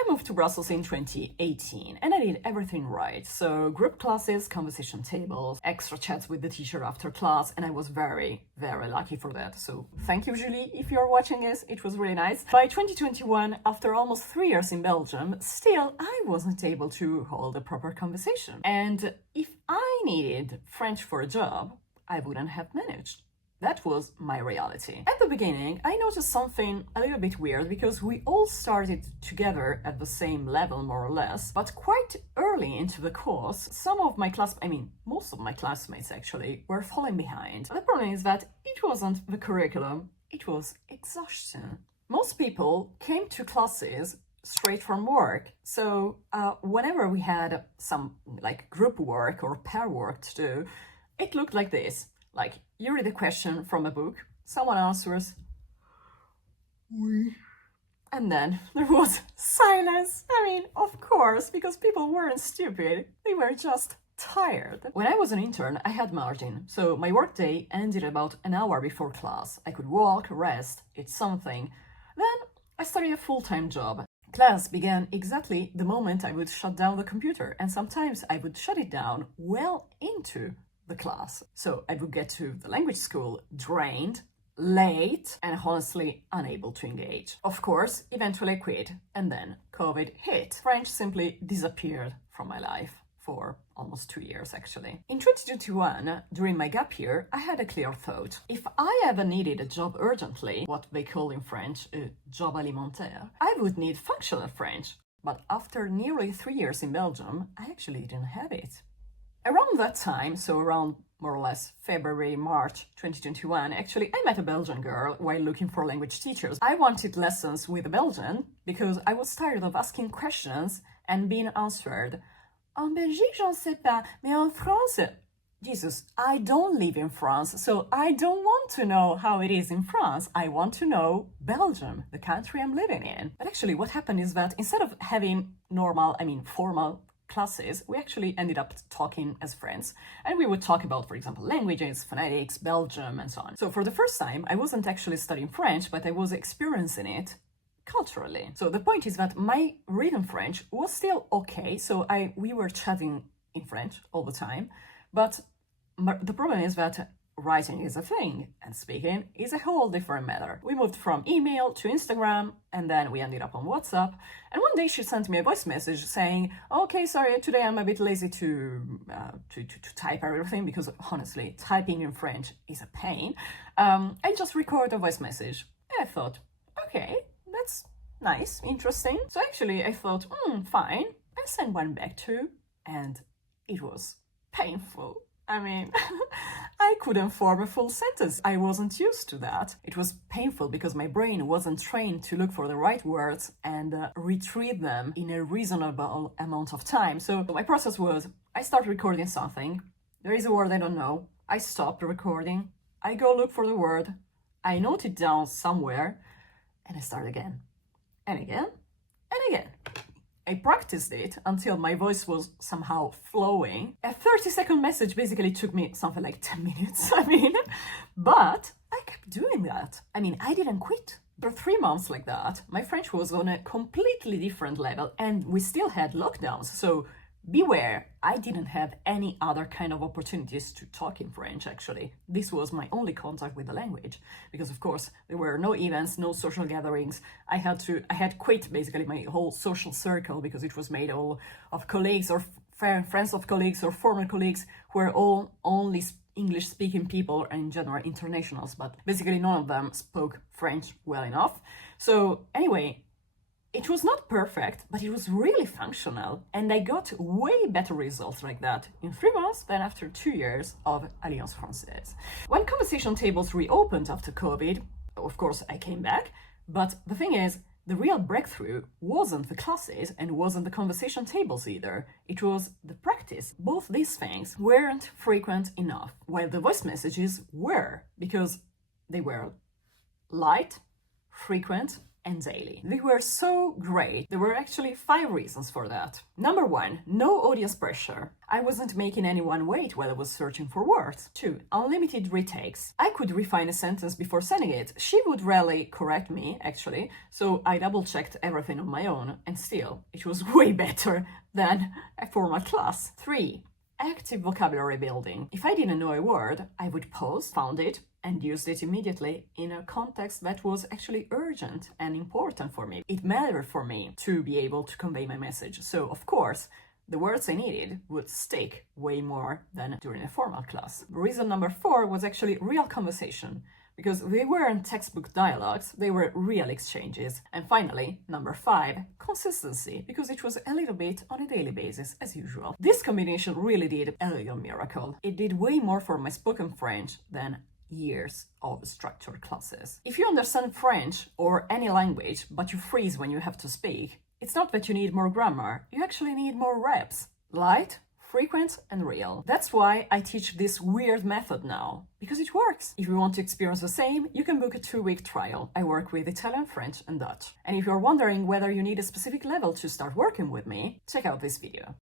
I moved to Brussels in 2018 and I did everything right. So group classes, conversation tables, extra chats with the teacher after class, and I was very, very lucky for that. So thank you, Julie, if you're watching this. It was really nice. By 2021, after almost 3 years in Belgium, still I wasn't able to hold a proper conversation. And if I needed French for a job, I wouldn't have managed. That was my reality. At the beginning, I noticed something a little bit weird because we all started together at the same level, more or less, but quite early into the course, most of my classmates actually were falling behind. The problem is that it wasn't the curriculum, it was exhaustion. Most people came to classes straight from work. So whenever we had some group work or pair work to do, it looked like this. Like, you read a question from a book, someone answers, oui. And then there was silence. Of course, because people weren't stupid, they were just tired. When I was an intern, I had margin, so my workday ended about an hour before class. I could walk, rest, eat something. Then I started a full-time job. Class began exactly the moment I would shut down the computer, and sometimes I would shut it down well into the class. So I would get to the language school drained, late, and honestly unable to engage. Of course, eventually I quit, and then COVID hit. French simply disappeared from my life for almost 2 years, actually. In 2021, during my gap year, I had a clear thought. If I ever needed a job urgently, what they call in French a job alimentaire, I would need functional French. But after nearly 3 years in Belgium, I actually didn't have it. Around that time, so around more or less February, March 2021, actually I met a Belgian girl while looking for language teachers. I wanted lessons with a Belgian because I was tired of asking questions and being answered, en Belgique, j'en sais pas, mais en France... Jesus, I don't live in France, so I don't want to know how it is in France. I want to know Belgium, the country I'm living in. But actually what happened is that instead of having formal classes, we actually ended up talking as friends, and we would talk about, for example, languages, phonetics, Belgium, and so on. So for the first time, I wasn't actually studying French, but I was experiencing it culturally. So the point is that my written French was still okay, so we were chatting in French all the time, but the problem is that writing is a thing, and speaking is a whole different matter. We moved from email to Instagram, and then we ended up on WhatsApp. And one day she sent me a voice message saying, okay, sorry, today I'm a bit lazy to type everything, because honestly, typing in French is a pain. I just recorded a voice message. And I thought, okay, that's nice, interesting. So actually I thought, fine. I sent one back too, and it was painful. I couldn't form a full sentence. I wasn't used to that. It was painful because my brain wasn't trained to look for the right words and retrieve them in a reasonable amount of time. So my process was, I start recording something, there is a word I don't know, I stop the recording, I go look for the word, I note it down somewhere, and I start again, and again, and again. I practiced it until my voice was somehow flowing. A 30-second message basically took me something like 10 minutes, but I kept doing that. I didn't quit. For 3 months like that, my French was on a completely different level, and we still had lockdowns, so beware, I didn't have any other kind of opportunities to talk in French, actually. This was my only contact with the language, because of course there were no events, no social gatherings. I had quit basically my whole social circle, because it was made all of colleagues or friends of colleagues or former colleagues who were all only English-speaking people, and in general internationals, but basically none of them spoke French well enough. So anyway, it was not perfect, but it was really functional, and I got way better results like that in 3 months than after 2 years of Alliance Française. When conversation tables reopened after COVID, of course I came back, but the thing is, the real breakthrough wasn't the classes and wasn't the conversation tables either. It was the practice. Both these things weren't frequent enough, while the voice messages were, because they were light, frequent, and daily. They were so great. There were actually 5 reasons for that. Number 1, no audience pressure. I wasn't making anyone wait while I was searching for words. 2, unlimited retakes. I could refine a sentence before sending it. She would rarely correct me, actually, so I double-checked everything on my own, and still, it was way better than a formal class. 3, active vocabulary building. If I didn't know a word, I would pause, found it, and used it immediately in a context that was actually urgent and important for me. It mattered for me to be able to convey my message. So, of course, the words I needed would stick way more than during a formal class. Reason number 4 was actually real conversation, because they weren't textbook dialogues, they were real exchanges. And finally, number 5, consistency, because it was a little bit on a daily basis, as usual. This combination really did a little miracle. It did way more for my spoken French than years of structured classes. If you understand French or any language, but you freeze when you have to speak, it's not that you need more grammar, you actually need more reps. Light, frequent, and real. That's why I teach this weird method now, because it works. If you want to experience the same, you can book a 2-week trial. I work with Italian, French, and Dutch. And if you're wondering whether you need a specific level to start working with me, check out this video.